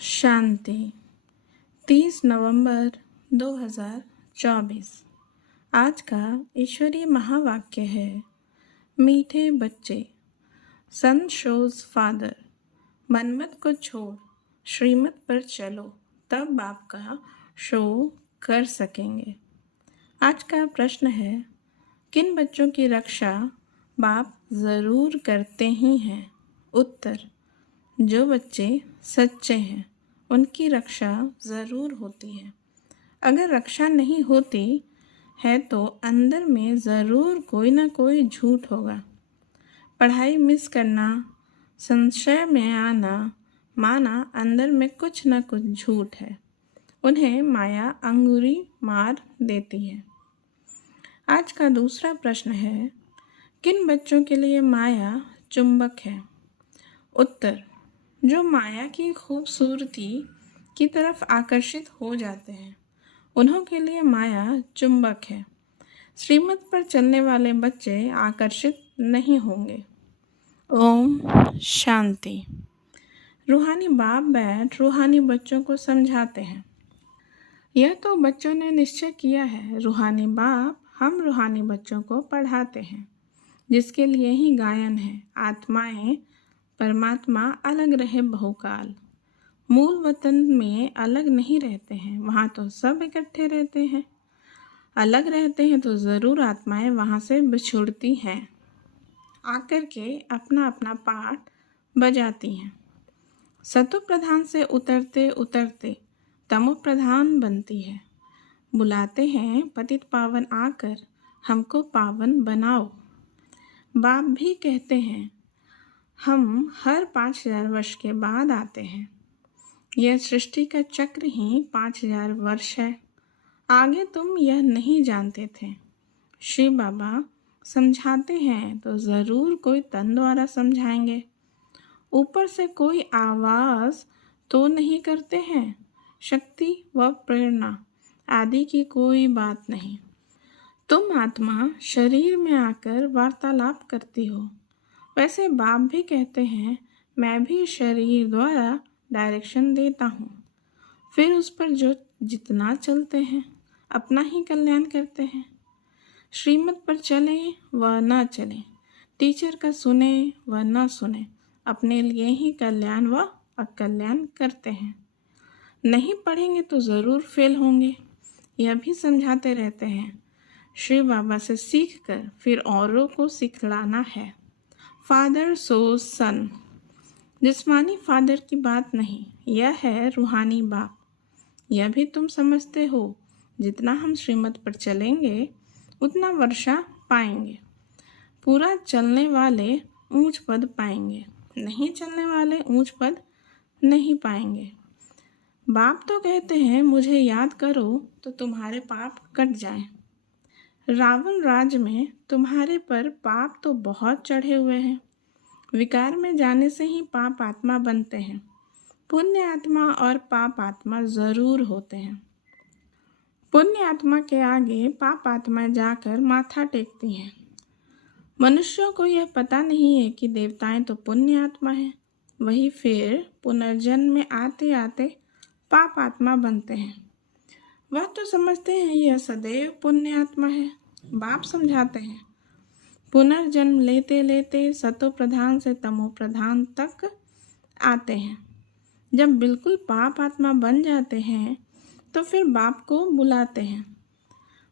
शांति 30 नवंबर 2024। आज का ईश्वरीय महावाक्य है, मीठे बच्चे। सन शोज फादर, मनमत को छोड़ श्रीमत पर चलो, तब बाप का शो कर सकेंगे। आज का प्रश्न है, किन बच्चों की रक्षा बाप ज़रूर करते ही हैं? उत्तर, जो बच्चे सच्चे हैं उनकी रक्षा ज़रूर होती है। अगर रक्षा नहीं होती है तो अंदर में ज़रूर कोई ना कोई झूठ होगा। पढ़ाई मिस करना, संशय में आना, माना अंदर में कुछ ना कुछ झूठ है। उन्हें माया अंगूरी मार देती है। आज का दूसरा प्रश्न है, किन बच्चों के लिए माया चुंबक है? उत्तर, जो माया की खूबसूरती की तरफ आकर्षित हो जाते हैं उन्हों के लिए माया चुंबक है। श्रीमत पर चलने वाले बच्चे आकर्षित नहीं होंगे। ओम शांति। रूहानी बाप बैठ रूहानी बच्चों को समझाते हैं। यह तो बच्चों ने निश्चय किया है, रूहानी बाप हम रूहानी बच्चों को पढ़ाते हैं, जिसके लिए ही गायन है। आत्माएं परमात्मा अलग रहे बहुकाल, मूल वतन में अलग नहीं रहते हैं, वहाँ तो सब इकट्ठे रहते हैं। अलग रहते हैं तो ज़रूर आत्माएं वहाँ से बिछुड़ती हैं, आकर के अपना अपना पाठ बजाती हैं। सतो प्रधान से उतरते उतरते तमो प्रधान बनती है। बुलाते हैं पतित पावन आकर हमको पावन बनाओ। बाप भी कहते हैं, हम हर 5000 वर्ष के बाद आते हैं। यह सृष्टि का चक्र ही 5000 वर्ष है। आगे तुम यह नहीं जानते थे। श्री बाबा समझाते हैं तो ज़रूर कोई तन द्वारा समझाएंगे। ऊपर से कोई आवाज़ तो नहीं करते हैं। शक्ति व प्रेरणा आदि की कोई बात नहीं। तुम आत्मा शरीर में आकर वार्तालाप करती हो। वैसे बाप भी कहते हैं, मैं भी शरीर द्वारा डायरेक्शन देता हूँ। फिर उस पर जो जितना चलते हैं अपना ही कल्याण करते हैं। श्रीमत पर चले व न चले, टीचर का सुने व न सुने, अपने लिए ही कल्याण व अकल्याण करते हैं। नहीं पढ़ेंगे तो ज़रूर फेल होंगे, यह भी समझाते रहते हैं। श्री बाबा से सीख कर फिर औरों को सिखलाना है। फादर सो सन, जिस्मानी फादर की बात नहीं, यह है रूहानी बाप। यह भी तुम समझते हो, जितना हम श्रीमत पर चलेंगे उतना वर्षा पाएंगे। पूरा चलने वाले ऊंच पद पाएंगे, नहीं चलने वाले ऊंच पद नहीं पाएंगे। बाप तो कहते हैं, मुझे याद करो तो तुम्हारे पाप कट जाएं। रावण राज में तुम्हारे पर पाप तो बहुत चढ़े हुए हैं। विकार में जाने से ही पाप आत्मा बनते हैं। पुण्य आत्मा और पाप आत्मा ज़रूर होते हैं। पुण्य आत्मा के आगे पाप आत्मा जाकर माथा टेकती हैं। मनुष्यों को यह पता नहीं है कि देवताएं तो पुण्य आत्मा हैं, वही फिर पुनर्जन्म में आते आते पाप आत्मा बनते हैं। वह तो समझते हैं यह सदैव पुण्य आत्मा है। बाप समझाते हैं, पुनर्जन्म लेते लेते सतो प्रधान से तमो प्रधान तक आते हैं। जब बिल्कुल पाप आत्मा बन जाते हैं तो फिर बाप को बुलाते हैं।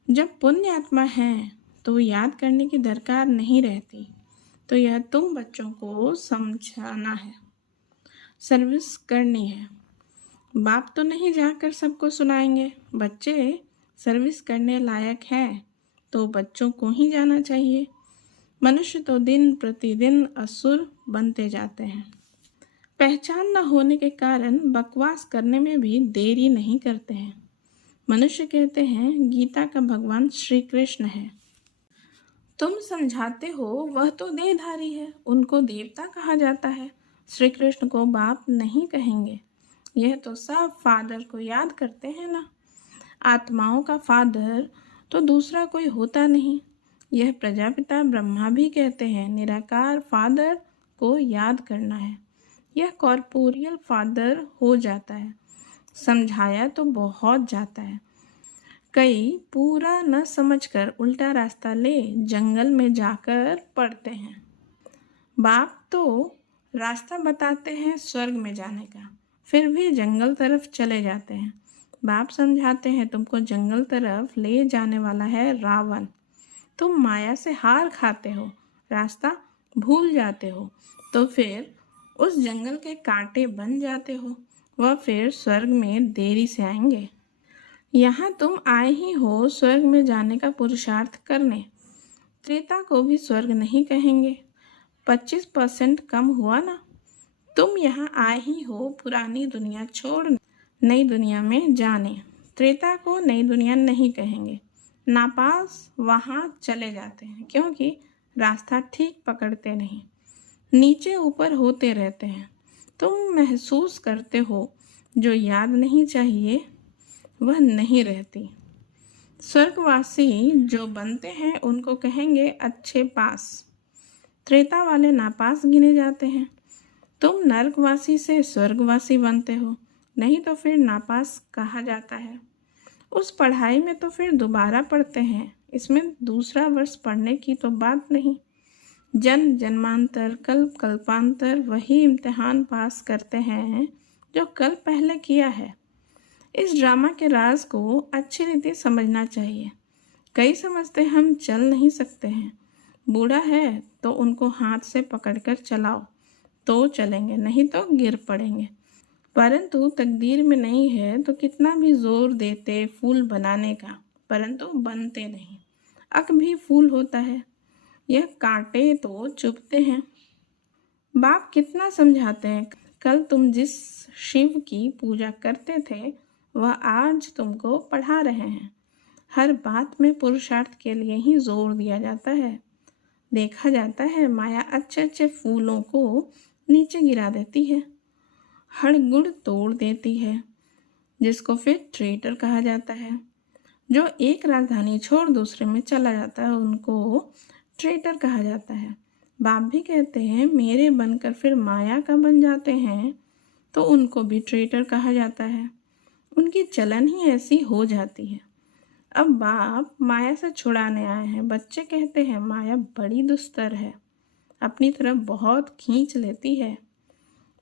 जब पुण्य आत्मा हैं तो याद करने की दरकार नहीं रहती। तो यह तुम बच्चों को समझाना है, सर्विस करनी है। बाप तो नहीं जाकर सबको सुनाएंगे। बच्चे सर्विस करने लायक हैं तो बच्चों को ही जाना चाहिए। मनुष्य तो दिन प्रतिदिन असुर बनते जाते हैं। पहचान न होने के कारण बकवास करने में भी देरी नहीं करते हैं। मनुष्य कहते हैं गीता का भगवान श्री कृष्ण है। तुम समझाते हो वह तो देहधारी है, उनको देवता कहा जाता है। श्री कृष्ण को बाप नहीं कहेंगे। यह तो सब फादर को याद करते हैं ना। आत्माओं का फादर तो दूसरा कोई होता नहीं। यह प्रजापिता ब्रह्मा भी कहते हैं, निराकार फादर को याद करना है। यह कॉर्पोरियल फादर हो जाता है। समझाया तो बहुत जाता है। कई पूरा न समझकर उल्टा रास्ता ले जंगल में जाकर पड़ते हैं। बाप तो रास्ता बताते हैं स्वर्ग में जाने का, फिर भी जंगल तरफ चले जाते हैं। बाप समझाते हैं तुमको जंगल तरफ ले जाने वाला है रावण। तुम माया से हार खाते हो, रास्ता भूल जाते हो, तो फिर उस जंगल के कांटे बन जाते हो। वह फिर स्वर्ग में देरी से आएंगे। यहाँ तुम आए ही हो स्वर्ग में जाने का पुरुषार्थ करने। त्रेता को भी स्वर्ग नहीं कहेंगे। 25% कम हुआ ना। तुम यहाँ आए ही हो पुरानी दुनिया छोड़ नई दुनिया में जाने। त्रेता को नई दुनिया नहीं कहेंगे। नापास वहाँ चले जाते हैं क्योंकि रास्ता ठीक पकड़ते नहीं, नीचे ऊपर होते रहते हैं। तुम महसूस करते हो जो याद नहीं चाहिए वह नहीं रहती। स्वर्गवासी जो बनते हैं उनको कहेंगे अच्छे पास। त्रेता वाले नापास गिने जाते हैं। तुम नरकवासी से स्वर्गवासी बनते हो, नहीं तो फिर नापास कहा जाता है। उस पढ़ाई में तो फिर दोबारा पढ़ते हैं, इसमें दूसरा वर्ष पढ़ने की तो बात नहीं। जन्म जन्मांतर कल्प कल्पांतर वही इम्तिहान पास करते हैं जो कल पहले किया है। इस ड्रामा के राज को अच्छी रीति समझना चाहिए। कई समझते हम चल नहीं सकते हैं। बूढ़ा है तो उनको हाथ से पकड़कर चलाओ तो चलेंगे, नहीं तो गिर पड़ेंगे। परंतु तकदीर में नहीं है तो कितना भी जोर देते फूल बनाने का, परंतु बनते नहीं। अक भी फूल होता है, यह कांटे तो चुभते हैं। बाप कितना समझाते हैं, कल तुम जिस शिव की पूजा करते थे वह आज तुमको पढ़ा रहे हैं। हर बात में पुरुषार्थ के लिए ही जोर दिया जाता है। देखा जाता है माया अच्छे अच्छे फूलों को नीचे गिरा देती है, हड़गुड़ तोड़ देती है, जिसको फिर ट्रेटर कहा जाता है। जो एक राजधानी छोड़ दूसरे में चला जाता है उनको ट्रेटर कहा जाता है। बाप भी कहते हैं मेरे बनकर फिर माया का बन जाते हैं तो उनको भी ट्रेटर कहा जाता है। उनकी चलन ही ऐसी हो जाती है। अब बाप माया से छुड़ाने आए हैं। बच्चे कहते हैं माया बड़ी दुस्तर है, अपनी तरफ बहुत खींच लेती है।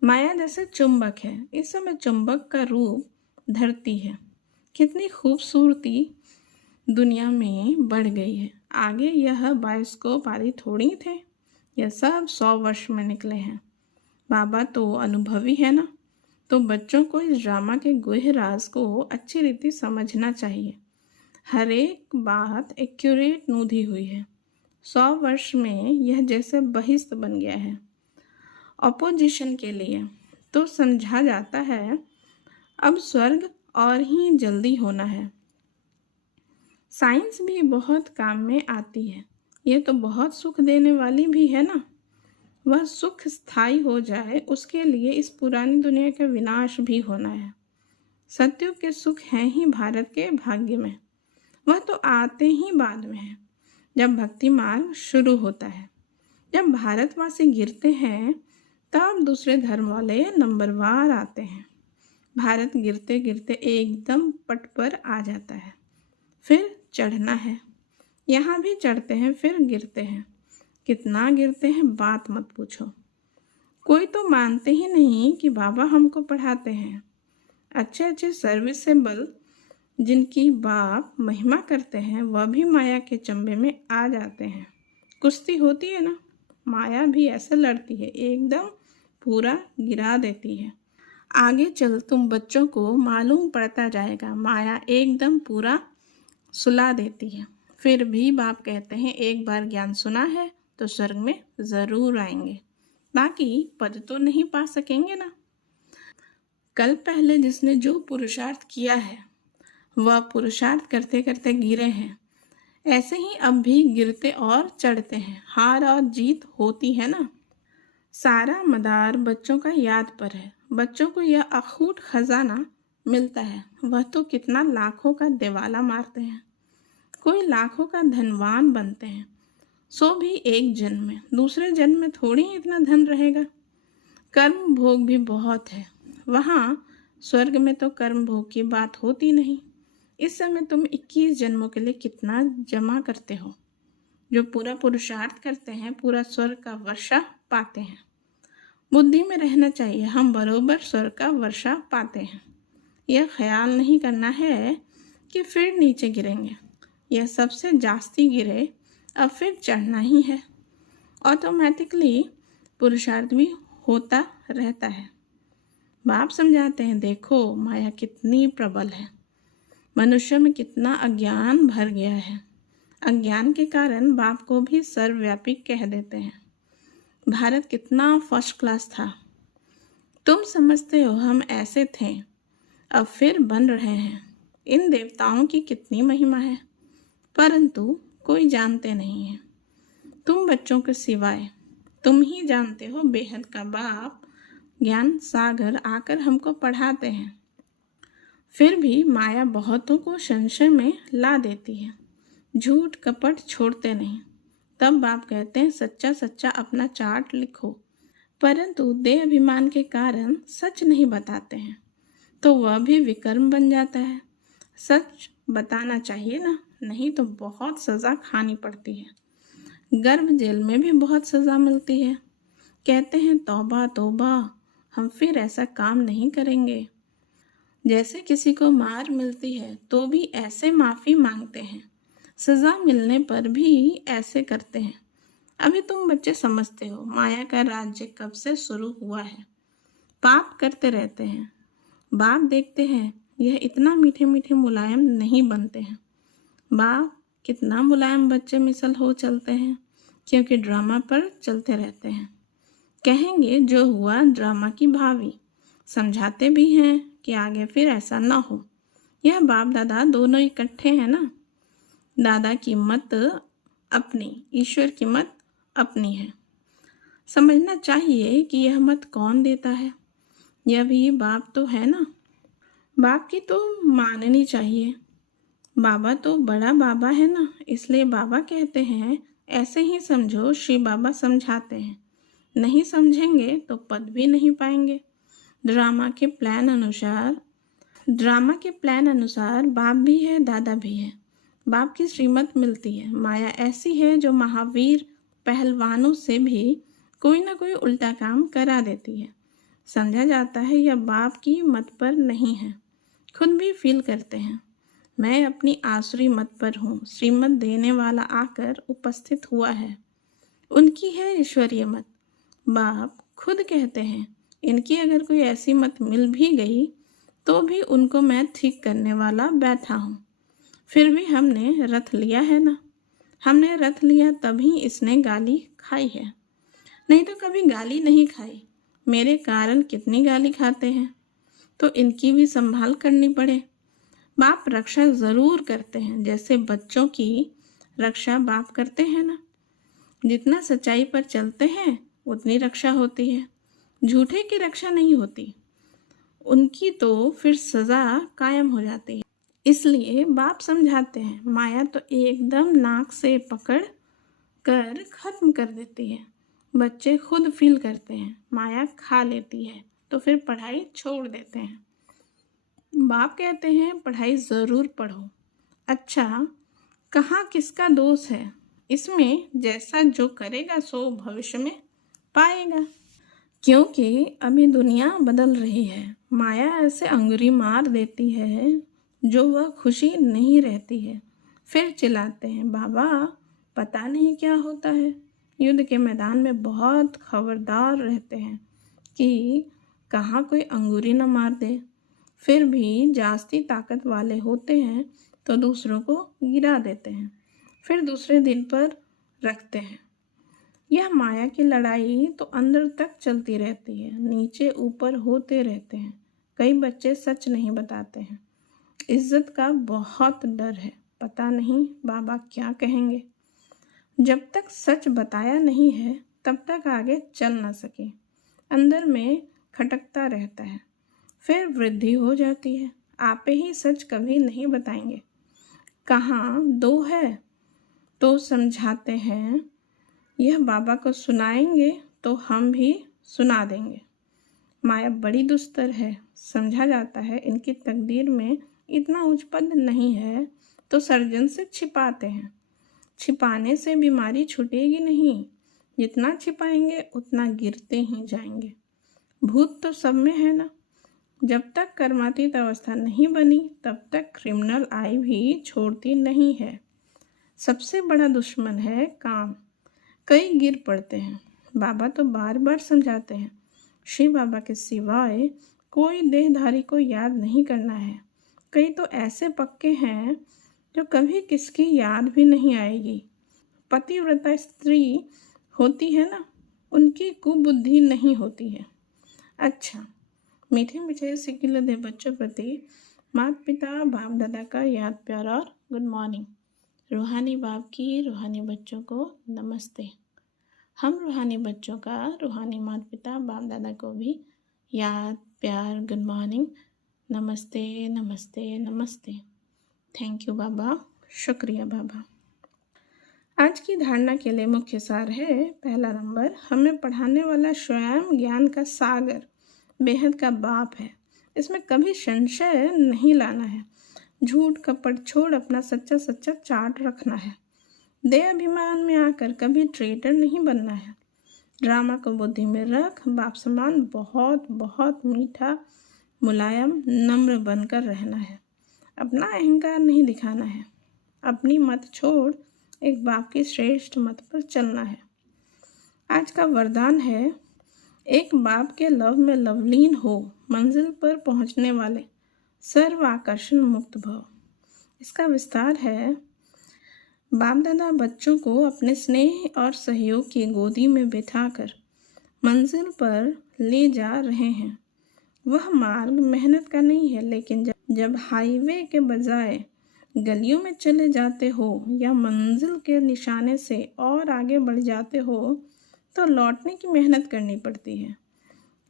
माया जैसे चुंबक है, इस समय चुंबक का रूप धरती है। कितनी खूबसूरती दुनिया में बढ़ गई है। आगे यह बायोस्कोप आदि थोड़ी थे, यह सब 100 वर्ष में निकले हैं। बाबा तो अनुभवी है ना, तो बच्चों को इस ड्रामा के गुह राज को अच्छी रीति समझना चाहिए। हर एक बात एक्यूरेट नूधी हुई है। 100 वर्ष में यह जैसे बहिष्त बन गया है ऑपोजिशन के लिए। तो समझा जाता है अब स्वर्ग और ही जल्दी होना है। साइंस भी बहुत काम में आती है, ये तो बहुत सुख देने वाली भी है ना। वह सुख स्थायी हो जाए उसके लिए इस पुरानी दुनिया का विनाश भी होना है। सतयुग के सुख हैं ही भारत के भाग्य में, वह तो आते ही बाद में है जब भक्ति मार्ग शुरू होता है। जब भारतवासी गिरते हैं तब दूसरे धर्म वाले नंबरवार आते हैं। भारत गिरते गिरते एकदम पट पर आ जाता है। फिर चढ़ना है, यहाँ भी चढ़ते हैं फिर गिरते हैं। कितना गिरते हैं बात मत पूछो। कोई तो मानते ही नहीं कि बाबा हमको पढ़ाते हैं। अच्छे अच्छे सर्विसेबल जिनकी बाप महिमा करते हैं वह भी माया के चंबे में आ जाते हैं। कुश्ती होती है ना, माया भी ऐसे लड़ती है, एकदम पूरा गिरा देती है। आगे चल तुम बच्चों को मालूम पड़ता जाएगा, माया एकदम पूरा सुला देती है। फिर भी बाप कहते हैं एक बार ज्ञान सुना है तो स्वर्ग में ज़रूर आएंगे, बाकी पद तो नहीं पा सकेंगे ना। कल पहले जिसने जो पुरुषार्थ किया है वह पुरुषार्थ करते करते गिरे हैं, ऐसे ही अब भी गिरते और चढ़ते हैं। हार और जीत होती है ना। सारा मदार बच्चों का याद पर है। बच्चों को यह अखूट खजाना मिलता है, वह तो कितना लाखों का दिवाला मारते हैं। कोई लाखों का धनवान बनते हैं, सो भी एक जन्म में, दूसरे जन्म में थोड़ी इतना धन रहेगा। कर्म भोग भी बहुत है। वहाँ स्वर्ग में तो कर्म भोग की बात होती नहीं। इस समय तुम 21 जन्मों के लिए कितना जमा करते हो? जो पूरा पुरुषार्थ करते हैं पूरा स्वर्ग का वर्षा पाते हैं। बुद्धि में रहना चाहिए, हम बरोबर स्वर्ग का वर्षा पाते हैं। यह ख्याल नहीं करना है कि फिर नीचे गिरेंगे। यह सबसे जास्ती गिरे अब फिर चढ़ना ही है। ऑटोमेटिकली पुरुषार्थ भी होता रहता है। बाप समझाते हैं, देखो माया कितनी प्रबल है, मनुष्य में कितना अज्ञान भर गया है। अज्ञान के कारण बाप को भी सर्वव्यापी कह देते हैं। भारत कितना फर्स्ट क्लास था, तुम समझते हो हम ऐसे थे, अब फिर बन रहे हैं। इन देवताओं की कितनी महिमा है, परंतु कोई जानते नहीं है। तुम बच्चों के सिवाय तुम ही जानते हो। बेहद का बाप ज्ञान सागर आकर हमको पढ़ाते हैं, फिर भी माया बहुतों को संशय में ला देती है। झूठ कपट छोड़ते नहीं। तब बाप कहते हैं सच्चा सच्चा अपना चार्ट लिखो, परंतु देह अभिमान के कारण सच नहीं बताते हैं तो वह भी विकर्म बन जाता है। सच बताना चाहिए ना, नहीं तो बहुत सज़ा खानी पड़ती है। गर्भ जेल में भी बहुत सज़ा मिलती है। कहते हैं तौबा तौबा, हम फिर ऐसा काम नहीं करेंगे। जैसे किसी को मार मिलती है तो भी ऐसे माफ़ी मांगते हैं, सज़ा मिलने पर भी ऐसे करते हैं। अभी तुम बच्चे समझते हो माया का राज्य कब से शुरू हुआ है। पाप करते रहते हैं, बाप देखते हैं यह इतना मीठे मीठे मुलायम नहीं बनते हैं। बाप कितना मुलायम बच्चे मिसल हो चलते हैं, क्योंकि ड्रामा पर चलते रहते हैं। कहेंगे जो हुआ ड्रामा की भावी, समझाते भी हैं कि आगे फिर ऐसा ना हो। यह बाप दादा दोनों इकट्ठे हैं ना। दादा की मत अपनी, ईश्वर की मत अपनी है। समझना चाहिए कि यह मत कौन देता है, यह भी बाप तो है ना। बाप की तो माननी चाहिए। बाबा तो बड़ा बाबा है ना, इसलिए बाबा कहते हैं ऐसे ही समझो। श्री बाबा समझाते हैं, नहीं समझेंगे तो पद भी नहीं पाएंगे। ड्रामा के प्लान अनुसार बाप भी है दादा भी है। बाप की श्रीमत मिलती है। माया ऐसी है जो महावीर पहलवानों से भी कोई ना कोई उल्टा काम करा देती है। समझा जाता है यह बाप की मत पर नहीं है। खुद भी फील करते हैं मैं अपनी आसुरी मत पर हूँ। श्रीमत देने वाला आकर उपस्थित हुआ है, उनकी है ईश्वरीय मत। बाप खुद कहते हैं इनकी अगर कोई ऐसी मत मिल भी गई तो भी उनको मैं ठीक करने वाला बैठा हूँ। फिर भी हमने रथ लिया है ना, हमने रथ लिया तभी इसने गाली खाई है, नहीं तो कभी गाली नहीं खाई। मेरे कारण कितनी गाली खाते हैं, तो इनकी भी संभाल करनी पड़े। बाप रक्षा ज़रूर करते हैं, जैसे बच्चों की रक्षा बाप करते हैं ना। जितना सच्चाई पर चलते हैं उतनी रक्षा होती है, झूठे की रक्षा नहीं होती, उनकी तो फिर सज़ा कायम हो जाती है। इसलिए बाप समझाते हैं माया तो एकदम नाक से पकड़ कर ख़त्म कर देती है। बच्चे खुद फील करते हैं माया खा लेती है तो फिर पढ़ाई छोड़ देते हैं। बाप कहते हैं पढ़ाई ज़रूर पढ़ो। अच्छा, कहाँ किसका दोष है इसमें, जैसा जो करेगा सो भविष्य में पाएगा। क्योंकि अभी दुनिया बदल रही है। माया ऐसे अंगुरी मार देती है जो वह खुशी नहीं रहती है। फिर चिल्लाते हैं बाबा पता नहीं क्या होता है। युद्ध के मैदान में बहुत खबरदार रहते हैं कि कहाँ कोई अंगुरी न मार दे। फिर भी जास्ती ताकत वाले होते हैं तो दूसरों को गिरा देते हैं, फिर दूसरे दिन पर रखते हैं। यह माया की लड़ाई तो अंदर तक चलती रहती है, नीचे ऊपर होते रहते हैं। कई बच्चे सच नहीं बताते हैं। इज्जत का बहुत डर है, पता नहीं बाबा क्या कहेंगे। जब तक सच बताया नहीं है तब तक आगे चल ना सके, अंदर में खटकता रहता है, फिर वृद्धि हो जाती है। आप ही सच कभी नहीं बताएंगे। कहाँ दो है तो समझाते हैं यह बाबा को सुनाएंगे तो हम भी सुना देंगे। माया बड़ी दुस्तर है, समझा जाता है इनकी तकदीर में इतना उच्च पद नहीं है, तो सर्जन से छिपाते हैं। छिपाने से बीमारी छूटेगी नहीं, जितना छिपाएंगे उतना गिरते ही जाएंगे। भूत तो सब में है ना। जब तक कर्मातीत अवस्था नहीं बनी तब तक क्रिमिनल आई भी छोड़ती नहीं है। सबसे बड़ा दुश्मन है काम। कई गिर पड़ते हैं। बाबा तो बार बार समझाते हैं, शिव बाबा के सिवाय कोई देहधारी को याद नहीं करना है। कई तो ऐसे पक्के हैं जो कभी किसकी याद भी नहीं आएगी। पतिव्रता स्त्री होती है ना, उनकी कुबुद्धि नहीं होती है। अच्छा, मीठे मीठे सिकिल दे बच्चों प्रति माता पिता बाप दादा का याद प्यार और गुड मॉर्निंग। रूहानी बाप की रूहानी बच्चों को नमस्ते। हम रूहानी बच्चों का रूहानी माता पिता बाप दादा को भी याद प्यार गुड मॉर्निंग, नमस्ते नमस्ते नमस्ते। थैंक यू बाबा, शुक्रिया बाबा। आज की धारणा के लिए मुख्य सार है, पहला नंबर, हमें पढ़ाने वाला स्वयं ज्ञान का सागर बेहद का बाप है। इसमें कभी संशय नहीं लाना है। झूठ कपट छोड़ अपना सच्चा सच्चा चार्ट रखना है। दे अभिमान में आकर कभी ट्रेटर नहीं बनना है। ड्रामा को बुद्धि में रख बाप समान बहुत बहुत मीठा मुलायम नम्र बनकर रहना है। अपना अहंकार नहीं दिखाना है। अपनी मत छोड़ एक बाप की श्रेष्ठ मत पर चलना है। आज का वरदान है, एक बाप के लव में लवलीन हो, मंजिल पर पहुंचने वाले सर्व आकर्षण मुक्त भव। इसका विस्तार है, बाप दादा बच्चों को अपने स्नेह और सहयोग की गोदी में बिठाकर मंजिल पर ले जा रहे हैं। वह मार्ग मेहनत का नहीं है, लेकिन जब हाईवे के बजाय गलियों में चले जाते हो या मंजिल के निशाने से और आगे बढ़ जाते हो तो लौटने की मेहनत करनी पड़ती है।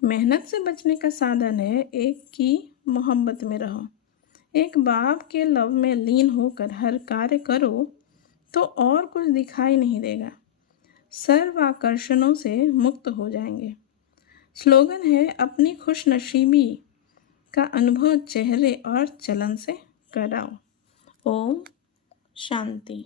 मेहनत से बचने का साधन है, एक की मोहब्बत में रहो। एक बाप के लव में लीन होकर हर कार्य करो तो और कुछ दिखाई नहीं देगा। सर्व आकर्षणों से मुक्त हो जाएंगे। स्लोगन है, अपनी खुश नसीबी का अनुभव चेहरे और चलन से कराओ। ओम शांति।